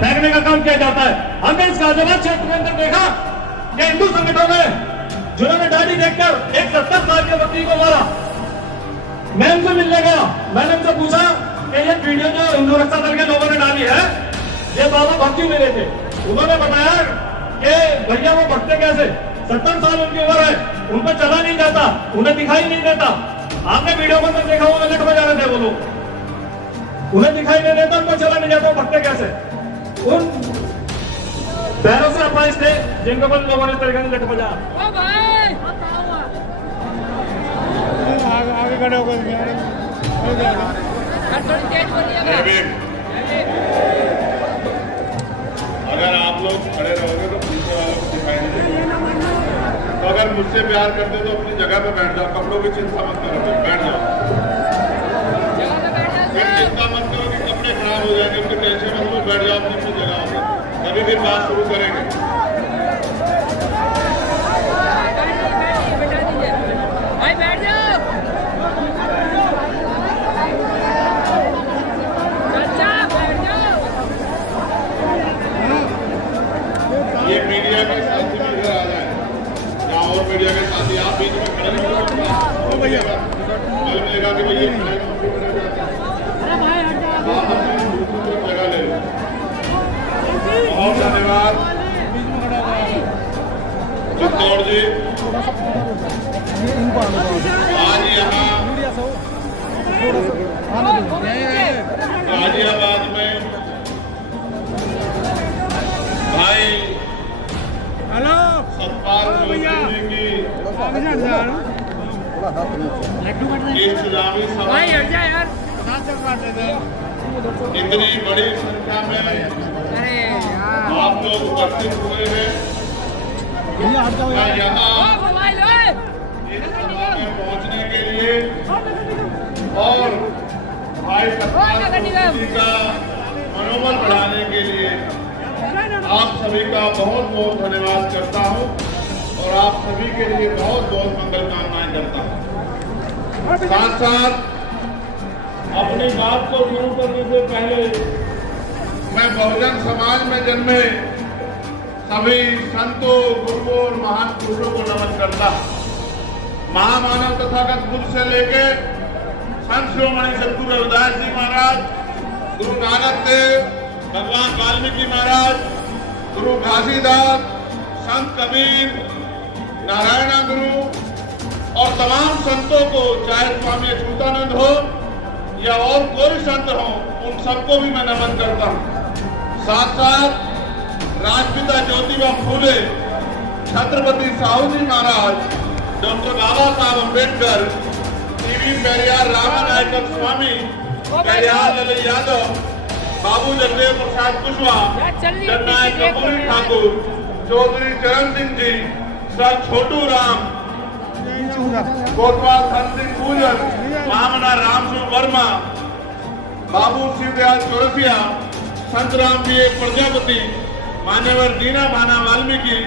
फेंकने का काम किया जाता है। हमने इस गाजियाबाद क्षेत्र के अंदर देखा कि हिंदू संगठनों में जिन्होंने दाढ़ी देखकर एक 70 साल के व्यक्ति को मारा। मैं उनसे मिलने गया, मैंने उनसे पूछा कि ये वीडियो जो हिंदू रक्षा दल के लोगों ने डाली है ये बाबा भक्ति मिले थे। उन्होंने बताया कि भैया वो भटके कैसे, 70 साल उनकी उम्र है, उनको चला नहीं जाता, उन्हें दिखाई नहीं देता। आपने वीडियो को अंदर देखा होगा, लट बजा रहे थे वो लोग, उन्हें दिखाई नहीं देता, उनको चला नहीं जाता, वो भटके कैसे। उन पैरों से अपाइज थे जिनको पर लोगों ने तरीके से लट बजा। आगे खड़े हो गए। अगर आप लोग खड़े रहोगे तो पीछे वालों को दिखाई नहीं देगा। तो अगर मुझसे प्यार करते तो अपनी जगह पे बैठ जाओ, कपड़ों की चिंता मत करो, बैठ जाओ। फिर चिंता मत करो कि कपड़े खराब हो जाएंगे, फिर टेंशन मत लो, बैठ जाओ अपनी जगह पर, तभी फिर बात शुरू करेंगे। भाई बैठ जाओ। ये मीडिया के साथी भी इधर आ जाए, या और मीडिया के साथी आप बीच में खड़े हो भैया, कल मिलेगा कि भैया जगह ले लो। बहुत धन्यवाद चित्तौड़ जी। आज यहाँ गाजियाबाद में भाई सतपाल जोशी की चुनावी सभा इतनी बड़ी संख्या में आप लोग उपस्थित हुए हैं। मैं यहाँ इस सभा में पहुँचने के लिए और भाई सतपाल जोशी का मनोबल बढ़ाने के लिए आप सभी का बहुत बहुत धन्यवाद करता हूं और आप सभी के लिए बहुत बहुत मंगल कामनाएं करता हूं। साथ साथ अपनी बात को शुरू करने से पहले मैं बहुजन समाज में जन्मे सभी संतों, गुरुओं और महान पुरुषों को नमन करता हूं। महामानव तथागत बुद्ध से लेके संत शिरोमणि सद्गुरु रविदास जी महाराज, गुरु नानक देव, भगवान वाल्मीकि महाराज, गुरु घासीदास, संत कबीर, नारायण गुरु और तमाम संतों को, चाहे स्वामी अच्युतानंद हो या और कोई संत हो, उन सबको भी मैं नमन करता हूँ। साथ साथ राष्ट्रपिता ज्योतिबा फूले, छत्रपति साहू जी महाराज, डॉक्टर बाबा साहब अम्बेडकर, टीवी पेरियार रामानायक स्वामी, पेरियार ललित यादव, बाबू जगदेव प्रसाद कुशवाहा, जननायक कपूरी ठाकुर, चौधरी चरण सिंह जी, सर छोटू राम, कोतवाल धन सिंह पूजन, महामना राम सिंह वर्मा, बाबू शिवदयाल चौरसिया, संत राम जी प्रजापति, मान्यवर दीना भाना वाल्मीकि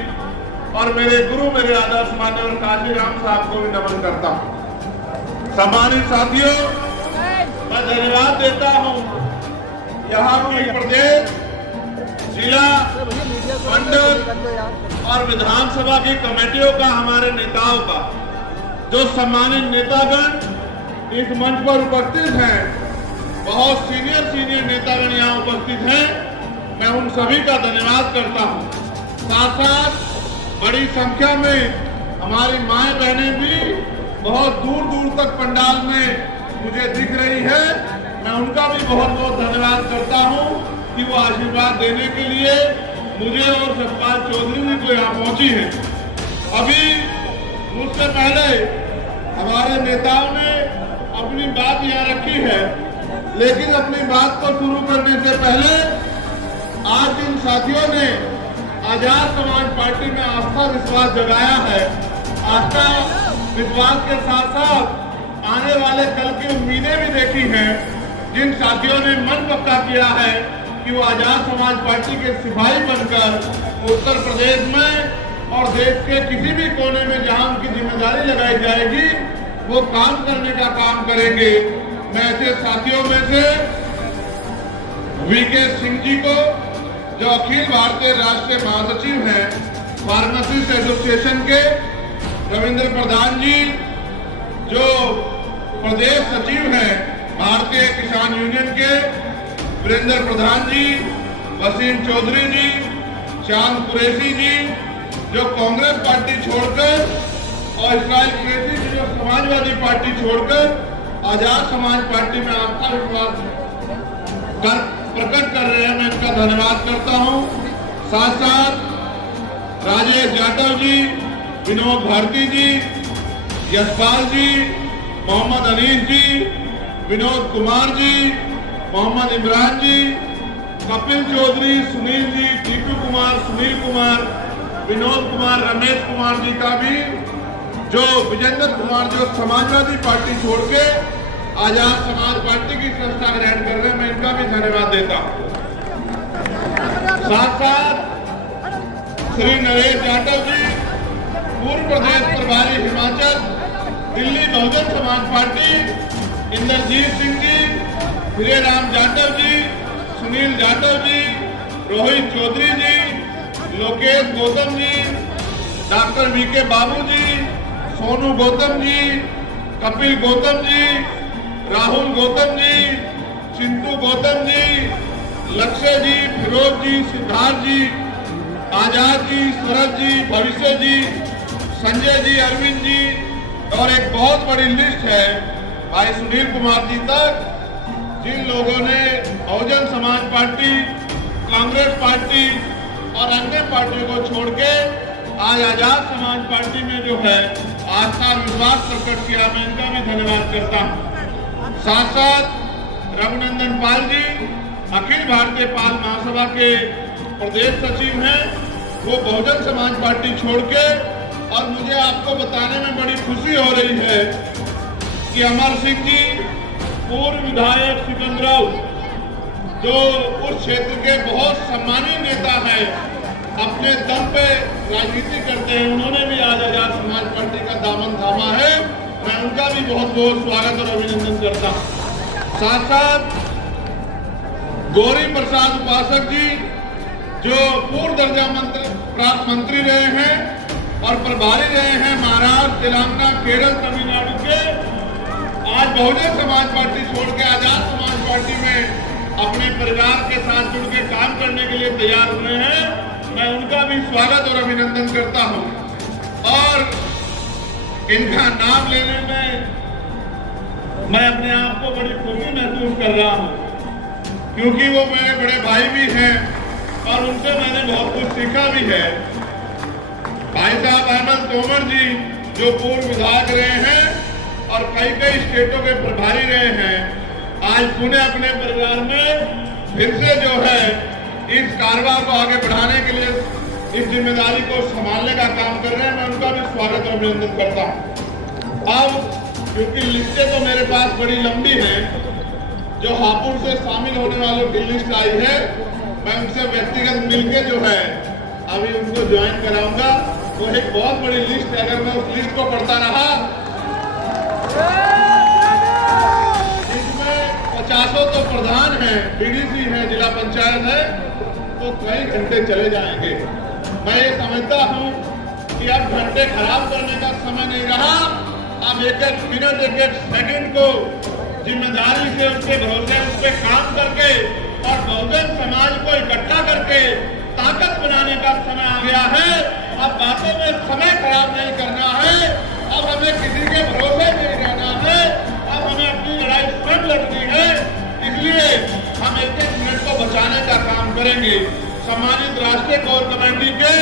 और मेरे गुरु, मेरे आदर्श मान्यवर काशी राम साहब को भी नमन करता हूँ। सम्मानित साथियों, मैं धन्यवाद देता हूँ यहाँ की प्रदेश, जिला, मंडल और विधानसभा की कमेटियों का, हमारे नेताओं का, जो सम्मानित नेतागण इस मंच पर उपस्थित हैं, बहुत सीनियर नेतागण यहाँ उपस्थित हैं। मैं उन सभी का धन्यवाद करता हूँ। साथ साथ बड़ी संख्या में हमारी माएं बहनें भी बहुत दूर दूर तक पंडाल में मुझे दिख रही है। मैं उनका भी बहुत बहुत धन्यवाद करता हूं कि वो आशीर्वाद देने के लिए मुझे और सतपाल चौधरी जी को यहाँ पहुंची है। अभी मुझसे पहले हमारे नेताओं ने अपनी बात यहाँ रखी है, लेकिन अपनी बात को शुरू करने से पहले आज जिन साथियों ने आजाद समाज पार्टी में आस्था विश्वास जगाया है, आस्था विश्वास के साथ साथ आने वाले कल की उम्मीदें भी देखी हैं, जिन साथियों ने मन पक्का किया है कि वो आजाद समाज पार्टी के सिपाही बनकर उत्तर प्रदेश में और देश के किसी भी कोने में जहां उनकी जिम्मेदारी लगाई जाएगी वो काम करने का काम करेंगे। मैं ऐसे साथियों में से वीके सिंह जी को, जो अखिल भारतीय राष्ट्रीय महासचिव हैं फार्मासिस्ट एसोसिएशन के रविंद्र प्रधान जी, जो प्रदेश सचिव हैं भारतीय किसान यूनियन के वीरेंद्र प्रधान जी, वसीम चौधरी जी, चांद कुरैशी जी, जो कांग्रेस पार्टी छोड़कर, और इस्राइल कुरैशी जी जो समाजवादी पार्टी छोड़कर आजाद समाज पार्टी में आस्था विश्वास प्रकट कर रहे हैं, मैं इनका धन्यवाद करता हूं। साथ साथ राजेश यादव जी, विनोद भारती जी, यशपाल जी, मोहम्मद अनीस जी, विनोद कुमार जी, मोहम्मद इमरान जी, कपिल चौधरी, सुनील जी, टीपू कुमार, सुनील कुमार, विनोद कुमार, रमेश कुमार जी का भी, जो विजेंद्र कुमार जो समाजवादी पार्टी छोड़ के आजाद समाज पार्टी की संस्था ग्रहण कर रहे हैं, मैं इनका भी धन्यवाद देता हूं। साथ साथ श्री नरेश यादव जी, पूर्व प्रदेश प्रभारी हिमाचल, दिल्ली बहुजन समाज पार्टी, इंद्रजीत सिंह जी, श्रीराम यादव जी, सुनील यादव जी, रोहित चौधरी जी, लोकेश गौतम जी, डॉक्टर वीके बाबू जी, सोनू गौतम जी, कपिल गौतम जी, राहुल गौतम जी, चिंटू गौतम जी, लक्ष्य जी, फिरोज जी, सिद्धार्थ जी, आजाद जी, शरद जी, भविष्य जी, संजय जी, अरविंद जी, और एक बहुत बड़ी लिस्ट है भाई सुनील कुमार जी तक, जिन लोगों ने बहुजन समाज पार्टी, कांग्रेस पार्टी और अन्य पार्टियों को छोड़ के आज आजाद समाज पार्टी में जो है आस्था विश्वास प्रकट किया, मैं इनका भी धन्यवाद करता हूं। साथ साथ रघुनंदन पाल जी, अखिल भारतीय पाल महासभा के प्रदेश सचिव हैं, वो बहुजन समाज पार्टी छोड़ के, और मुझे आपको बताने में बड़ी खुशी हो रही है कि अमर सिंह जी, पूर्व विधायक सिकंदराव, जो उस क्षेत्र के बहुत सम्मानित नेता हैं, अपने दम पे राजनीति करते हैं, उन्होंने भी आज आजाद समाज पार्टी का दामन थामा है, मैं उनका भी बहुत बहुत स्वागत और अभिनंदन करता हूं। साथ साथ गौरी प्रसाद उपासक जी, जो पूर्व दर्जा प्राप्त मंत्री रहे हैं और प्रभारी रहे हैं महाराष्ट्र, तेलंगाना, केरल, तमिलनाडु के, आज बहुजन समाज पार्टी छोड़ के आजाद समाज पार्टी में अपने परिवार के साथ जुड़ के काम करने के लिए तैयार हुए हैं, मैं उनका भी स्वागत और अभिनंदन करता हूं। और इनका नाम लेने में मैं अपने आप को बड़ी खुशी महसूस कर रहा हूं, क्योंकि वो मेरे बड़े भाई भी हैं और उनसे मैंने बहुत कुछ सीखा भी है। भाई साहब अहमद तोमर जी, जो पूर्व विधायक रहे हैं और कई स्टेटों के प्रभारी रहे हैं, आज पुणे अपने परिवार में फिर से जो है इस कारवां को आगे बढ़ाने के लिए इस जिम्मेदारी को संभालने का काम कर रहे हैं, मैं उनका भी स्वागत और अभिनंदन करता हूं। अब क्योंकि लिस्टें तो मेरे पास बड़ी लंबी हैं, जो हापुड़ से शामिल होने वालों की लिस्ट आई है, मैं उनसे व्यक्तिगत मिलकर जो है अभी उनको ज्वाइन कराऊंगा। वो एक बहुत बड़ी लिस्ट है, अगर मैं उस लिस्ट को पढ़ता रहा, जिसमें 50 तो प्रधान हैं, बीडीसी हैं, जिला पंचायत है, तो कई घंटे चले जाएंगे। मैं ये समझता हूँ कि अब घंटे खराब करने का समय नहीं रहा, अब एक एक मिनट, एक एक सेकंड को जिम्मेदारी से उसके भरोसे उस पर काम करके और बहुजन समाज को इकट्ठा करके ताकत बनाने का समय आ गया है। अब बातों में समय खराब नहीं करना है, अब हमें किसी के भरोसे नहीं रहना है, अब हमें अपनी लड़ाई स्वयं लड़नी है। इसलिए हम एक एक मिनट को बचाने का काम करेंगे। सम्मानित राष्ट्रीय कोर कमेटी के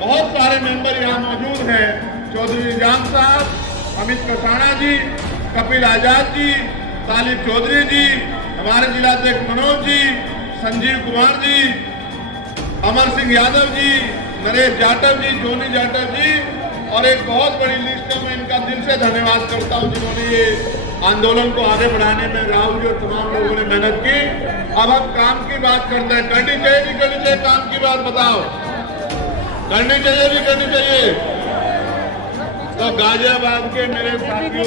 बहुत सारे मेंबर यहाँ मौजूद हैं, चौधरी निजाम साहब, अमित कसाना जी, कपिल आजाद जी, तालिब चौधरी जी, हमारे जिलाध्यक्ष मनोज जी, संजीव कुमार जी, अमर सिंह यादव जी, नरेश जाटव जी, जोनी जाटव जी, और एक बहुत बड़ी लिस्ट है। मैं इनका दिल से धन्यवाद करता हूं जिन्होंने ये आंदोलन को आगे बढ़ाने में राहुल जी और तमाम लोगों ने मेहनत की। अब हम काम की बात करते हैं। करनी चाहिए नहीं करनी चाहिए काम की बात बताओ? करनी चाहिए नहीं करनी चाहिए? तो गाजियाबाद के मेरे साथियों,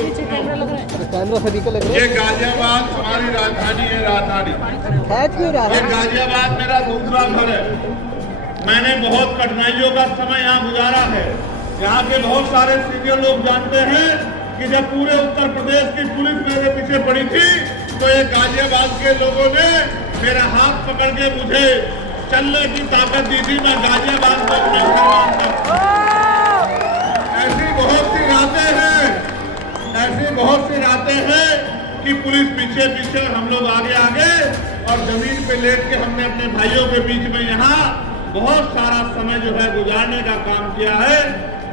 ये गाजियाबाद हमारी राजधानी है, राजधानी। ये गाजियाबाद मेरा दूसरा घर है। मैंने बहुत कठिनाइयों का समय यहाँ गुजारा है। यहाँ के बहुत सारे सीनियर लोग जानते हैं कि जब पूरे उत्तर प्रदेश की पुलिस मेरे पीछे पड़ी थी तो ये गाजियाबाद के लोगों ने मेरा हाथ पकड़ के मुझे चलने की ताकत दी थी। मैं गाजियाबाद में ऐसी बहुत सी रातें हैं कि पुलिस पीछे पीछे, हम लोग आगे आगे, और जमीन पे लेट के हमने अपने भाइयों के बीच में यहाँ बहुत सारा समय जो है गुजारने का काम किया है।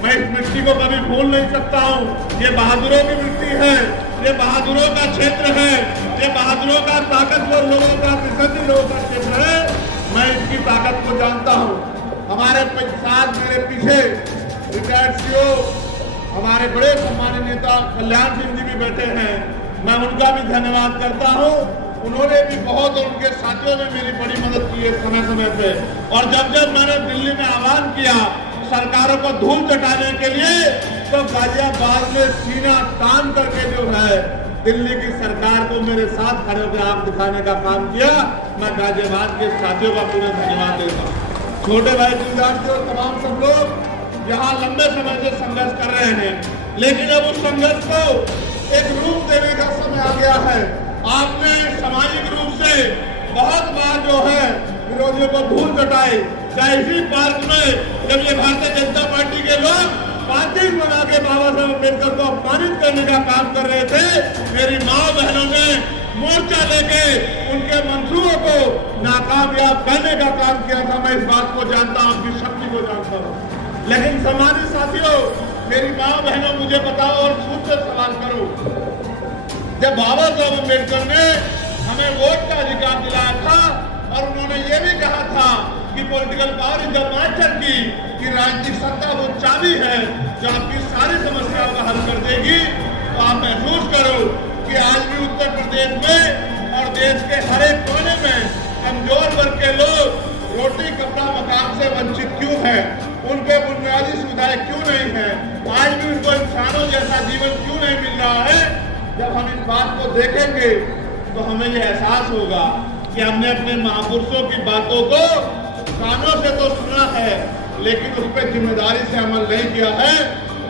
मैं इस मिट्टी को कभी भूल नहीं सकता हूँ। ये बहादुरों की मिट्टी है, ये बहादुरों का क्षेत्र है, ये बहादुरों का, ताकतवर लोगों का, विसर्जी लोगों का क्षेत्र है। मैं इसकी ताकत को जानता हूँ। हमारे साथ मेरे पीछे रिटायर्ड सीओ हमारे बड़े सम्मानित नेता कल्याण सिंह जी भी बैठे हैं। मैं उनका भी धन्यवाद करता हूँ। उन्होंने भी बहुत, और उनके साथियों ने मेरी बड़ी मदद की है समय समय पे। और जब जब मैंने दिल्ली में आह्वान किया सरकारों को धूल चटाने के लिए, तो गाजियाबाद में सीना तान करके जो है दिल्ली की सरकार को मेरे साथ खड़े होकर आंख दिखाने का काम किया। मैं गाजियाबाद के साथियों का पूरा धन्यवाद देता हूँ। छोटे भाई दिलदार जी और तमाम सब लोग यहाँ लंबे समय से संघर्ष कर रहे हैं, लेकिन अब उस संघर्ष को एक रूप देने का समय आ गया है। आपने सामाजिक रूप से बहुत बार जो है विरोधियों को धूल चटाई। चाहे इसी पार्क में जब ये भारतीय जनता पार्टी के लोग पार्टी बना के बाबा साहब अम्बेडकर को अपमानित करने का काम कर रहे थे, मेरी माँ बहनों ने मोर्चा लेके उनके मंसूबों को नाकामयाब करने का काम किया था। मैं इस बात को जानता हूँ, अपनी शक्ति को जानता हूँ। लेकिन सम्मानित साथियों, मेरी माँ बहनों, मुझे बताओ और खुद से सवाल करो, जब बाबा साहब अम्बेडकर ने हमें वोट का अधिकार दिलाया था और उन्होंने ये भी कहा था कि political power is the master की, कि राजनीतिक सत्ता वो चाबी है जो आपकी सारी समस्याओं का हल कर देगी, तो आप महसूस करो कि आज भी उत्तर प्रदेश में और देश के हर एक कोने में कमजोर वर्ग के लोग रोटी कपड़ा मकान से वंचित क्यों है, उनके बुनियादी सुविधाएं क्यों नहीं है, आज भी उनको इंसानों जैसा जीवन क्यों नहीं मिल रहा है। जब हम इस बात को देखेंगे तो हमें यह एहसास होगा कि हमने अपने महापुरुषों की बातों को कानों से तो सुना है, लेकिन उस पर जिम्मेदारी से अमल नहीं किया है।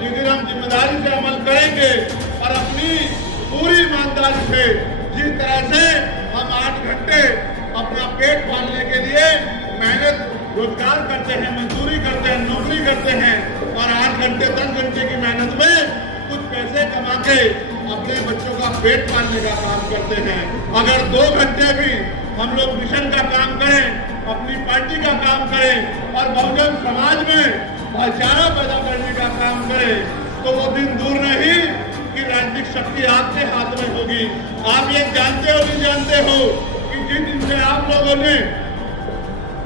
जिस दिन हम जिम्मेदारी से अमल करेंगे और अपनी पूरी ईमानदारी से, जिस तरह से हम 8 घंटे अपना पेट पालने के लिए मेहनत रोजगार करते हैं, मजदूरी करते हैं, नौकरी करते हैं, और 8 घंटे 10 घंटे की मेहनत में कुछ पैसे कमा के अपने बच्चों का पेट पालने का काम करते हैं, अगर 2 घंटे भी हम लोग मिशन का काम करें, अपनी पार्टी का काम करें और बहुजन समाज में भाईचारा पैदा करने का काम करें, तो वो दिन दूर नहीं कि राजनीतिक शक्ति आपके हाथ में होगी। आप ये जानते हो, नहीं जानते हो कि जिन दिन से आप लोगों ने,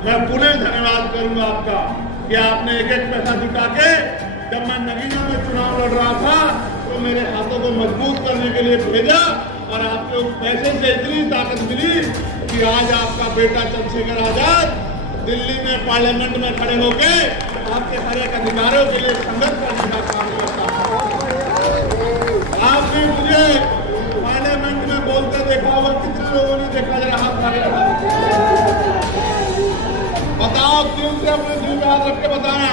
मैं पुनः धन्यवाद करूंगा आपका कि आपने एक एक पैसा जुटा के, जब मैं नगीना में चुनाव लड़ रहा था तो मेरे हाथों को मजबूत करने के लिए भेजा, और आपके उस पैसे से इतनी ताकत मिली कि आज आपका बेटा चंद्रशेखर आजाद दिल्ली में पार्लियामेंट में खड़े होके आपके हर एक अधिकारों के लिए संघर्ष करने का काम करता है। आपने मुझे पार्लियामेंट में बोलते देखा होगा, कितने लोगों ने देखा, जरा हाथ मारे, बताओ क्यों से अपने जीव में हाथ रख के बताना,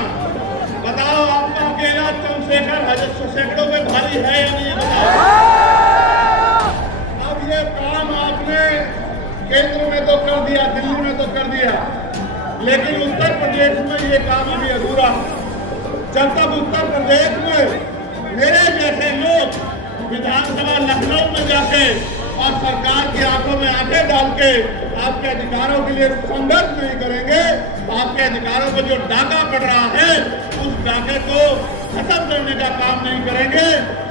बताओ आपका अकेला चंद्रशेखर सैकड़ों में भारी है या नहीं, बताओ। अब ये काम आपने केंद्र में तो कर दिया, दिल्ली में तो कर दिया, लेकिन उत्तर प्रदेश में ये काम अभी अधूरा है। जब तक उत्तर प्रदेश में मेरे जैसे लोग विधानसभा लखनऊ में जाके और सरकार की आंखों में आंखें डाल के आपके अधिकारों के लिए संघर्ष नहीं करेंगे, आपके अधिकारों को जो डाका पड़ रहा है उस डाके को खत्म करने का काम नहीं करेंगे,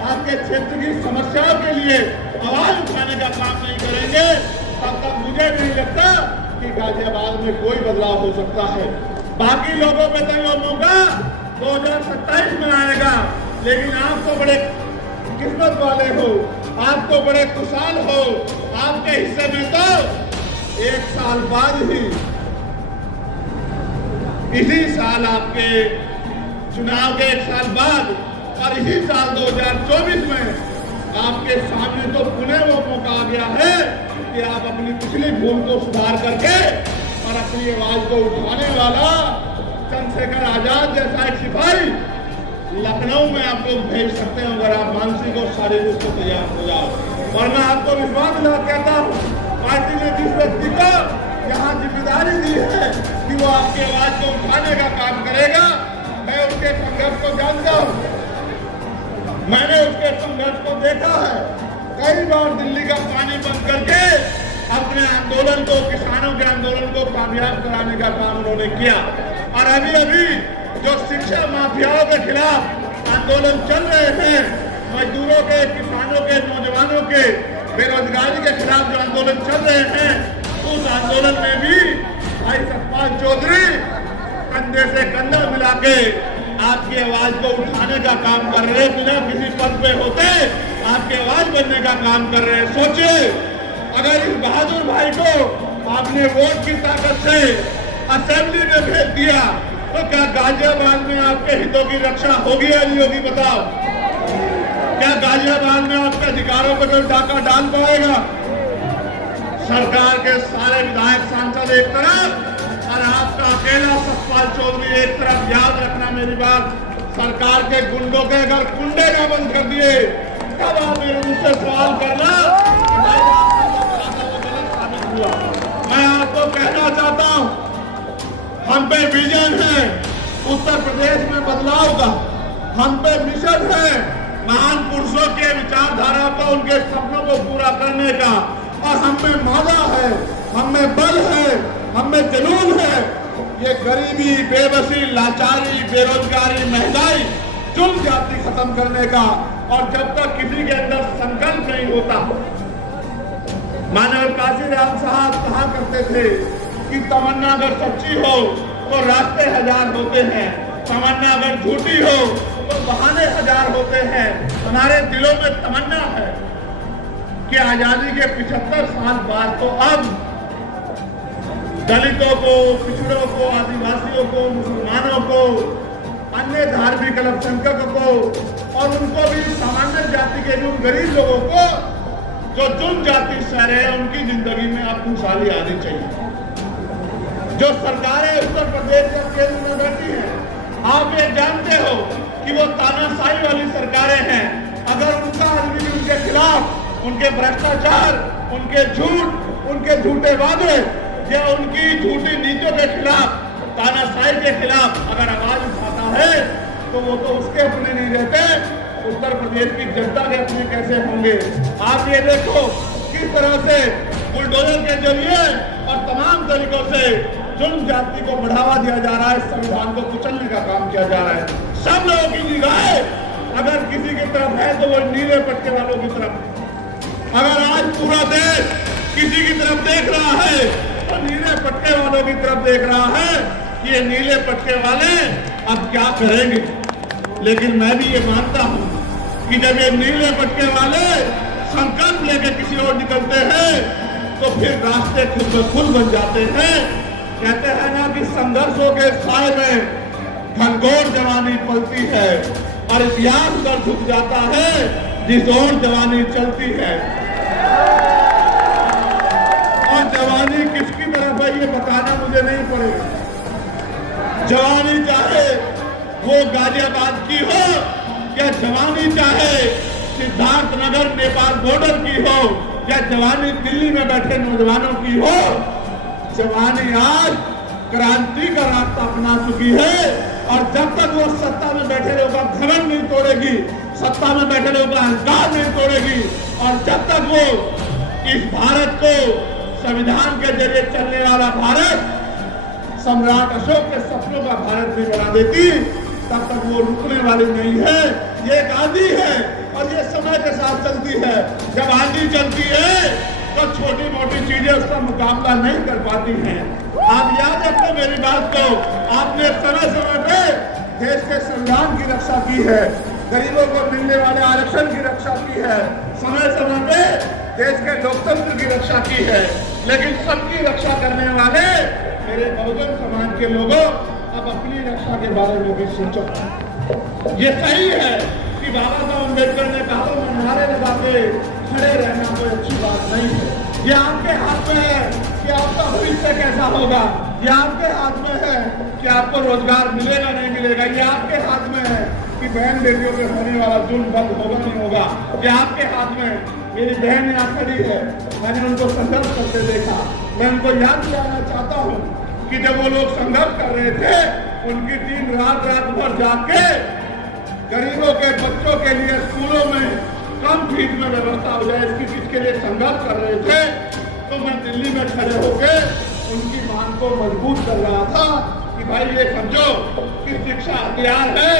आपके क्षेत्र की समस्याओं के लिए आवाज उठाने का काम नहीं करेंगे, तब तक मुझे नहीं लगता कि गाजियाबाद में कोई बदलाव हो सकता है। बाकी लोगों पे तो वो मौका 2027 में आएगा, लेकिन आप तो बड़े किस्मत वाले हो, आप तो बड़े खुशहाल हो, आपके हिस्से में तो 1 साल बाद ही, इसी साल आपके चुनाव के 1 साल बाद और इसी साल 2024 में आपके सामने तो पुनः वो मौका आ गया है कि आप अपनी पिछली भूल को सुधार करके और अपनी आवाज को उठाने वाला चंद्रशेखर आजाद जैसा एक सिपाही लखनऊ में आप लोग भेज सकते हैं, अगर आप मानसिक और शारीरिक रूप से तैयार हो जाओ। और मैं आपको विश्वास दिला कहता हूँ, पार्टी ने जिस व्यक्ति को यहाँ जिम्मेदारी दी है कि वो आपकी आवाज को उठाने का काम करेगा, मैं उसके संघर्ष को जानता हूँ, मैंने उसके संघर्ष को देखा है। कई बार दिल्ली का पानी बंद करके अपने आंदोलन को, किसानों के आंदोलन को कामयाब कराने का काम उन्होंने किया। और अभी अभी जो शिक्षा माफियाओं के खिलाफ आंदोलन चल रहे हैं, मजदूरों के, किसानों के, नौजवानों के, बेरोजगारी के खिलाफ जो आंदोलन चल रहे हैं, उस आंदोलन में भी भाई सतपाल चौधरी कंधे से कंधा मिला के आपकी आवाज को उठाने का काम कर रहे हैं। बिना किसी पद पे होते आपकी आवाज बनने का काम कर रहे हैं। सोचिए, अगर इस बहादुर भाई को आपने वोट की ताकत से असेंबली में भेज दिया तो क्या गाजियाबाद में आपके हितों की रक्षा होगी या नहीं होगी? बताओ, क्या गाजियाबाद में आपके अधिकारों पर कोई डाका डाल पाएगा? सरकार के सारे विधायक सांसद एक तरफ और आपका अकेला सतपाल चौधरी एक तरफ। याद रखना मेरी बात, सरकार के गुंडों के अगर कुंडे ना बंद कर दिए तब आप मेरे मुझसे सवाल करना साबित हुआ। मैं आपको कहना चाहता हूं, हम पे विजन है उत्तर प्रदेश में बदलाव का, हम पे मिशन है महान पुरुषों के विचारधारा को, उनके सपनों को पूरा करने का, और हम में मादा है, हम में बल है, हम में जुनून है। ये गरीबी, बेबसी, लाचारी, बेरोजगारी, महंगाई, जुल्म जाति खत्म करने का। और जब तक किसी के अंदर संकल्प नहीं होता, मानव काशीराम साहब कहा करते थे कि तमन्ना अगर सच्ची हो तो रास्ते हजार होते हैं, तमन्ना अगर झूठी हो तो बहाने हजार होते हैं। हमारे दिलों में तमन्ना है कि आजादी के 75 साल बाद तो अब दलितों को, पिछड़ों को, आदिवासियों को, मुसलमानों को, अन्य धार्मिक अल्पसंख्यकों को और उनको भी सामान्य जाति के जो गरीब लोगों को जो जुल्म जाति सह रहे हैं, उनकी जिंदगी में अब खुशहाली आनी चाहिए। जो सरकारें उत्तर प्रदेश और केंद्र में बैठी हैं, आप ये जानते हो कि वो तानाशाही वाली सरकारें हैं। अगर उनका आदमी उनके खिलाफ, उनके भ्रष्टाचार, उनके झूठ, उनके झूठे वादे या उनकी झूठी नीतियों के खिलाफ, तानाशाही के खिलाफ अगर आवाज उठाता है तो वो तो उसके अपने नहीं रहते, उत्तर प्रदेश की जनता के अपने कैसे होंगे? आप ये देखो किस तरह से बुलडोजर के जरिए और तमाम तरीकों से जुल्म जाति को बढ़ावा दिया जा रहा है, संविधान को कुचलने का काम किया जा रहा है। सब लोगों की निगाहें अगर किसी की तरफ है तो वो नीले पट्टे वालों की तरफ। अगर आज पूरा देश किसी की तरफ देख रहा है तो नीले पट्टे वालों की तरफ देख रहा है कि ये नीले पट्टे वाले अब क्या करेंगे। लेकिन मैं भी ये मानता हूं कि जब ये नीले पट्टे वाले संकल्प लेकर किसी और निकलते हैं तो फिर रास्ते खुद ब खुद बन जाते हैं। कहते हैं ना कि संघर्षों के साए में घनघोर जवानी पलती है और इतिहास पर झुक जाता है जिस ओर जवानी चलती है। और जवानी किसकी तरफ है ये बताना मुझे नहीं पड़ेगा। जवानी चाहे वो गाजियाबाद की हो या जवानी चाहे सिद्धार्थनगर नेपाल बॉर्डर की हो या जवानी दिल्ली में बैठे नौजवानों की हो, जवानी आज क्रांति का रास्ता अपना चुकी है। और जब तक वो सत्ता में बैठे लोगों का घमंड नहीं तोड़ेगी, सत्ता में बैठे लोगों का अहंकार नहीं तोड़ेगी, और जब तक वो इस भारत को संविधान के जरिए चलने वाला भारत, सम्राट अशोक के सपनों का भारत भी बना देती, तब तक वो रुकने वाली नहीं है। ये एक आंधी है और ये समय के साथ चलती है। जब आंधी चलती है तो छोटी मोटी चीजें उसका मुकाबला नहीं कर पाती हैं। आप याद रखो मेरी बात को, आपने समय समय पे देश के संविधान की रक्षा की है, गरीबों को मिलने वाले आरक्षण की रक्षा की है, समय समय पे देश के लोकतंत्र की रक्षा की है। लेकिन सबकी रक्षा करने वाले मेरे बहुजन समाज के लोगों अब अपनी रक्षा के बारे में भी सोचो। ये सही है कि बाबा साहब अम्बेडकर ने कहा में नारे लगा के खड़े रहना कोई अच्छी बात नहीं है। ये आपके हाथ में है कि आपका भविष्य कैसा होगा, ये आपके हाथ में है कि आपको रोजगार मिलेगा नहीं मिलेगा, ये आपके हाथ में है कि बहन बेटियों पे होने वाला जुल्म बंद होगा नहीं होगा, ये आपके हाथ में। मेरी बहन यहाँ खड़ी है, मैंने उनको संघर्ष करते देखा। मैं उनको याद दिलाना चाहता हूँ कि जब वो लोग संघर्ष कर रहे थे, उनकी दिन रात भर जाके गरीबों के बच्चों के लिए स्कूलों में कम फीस में व्यवस्था हो जाए, इसकी चीज के लिए संघर्ष कर रहे थे। तो मैं दिल्ली में खड़े होकर उनकी मांग को मजबूत कर रहा था कि भाई ये समझो कि शिक्षा हथियार है,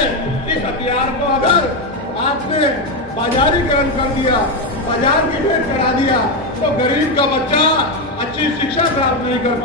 इस हथियार को अगर आपने बाजारीकरण कर दिया, बाजार की भेंट करा दिया, तो गरीब का बच्चा अच्छी शिक्षा प्राप्त नहीं कर पाता।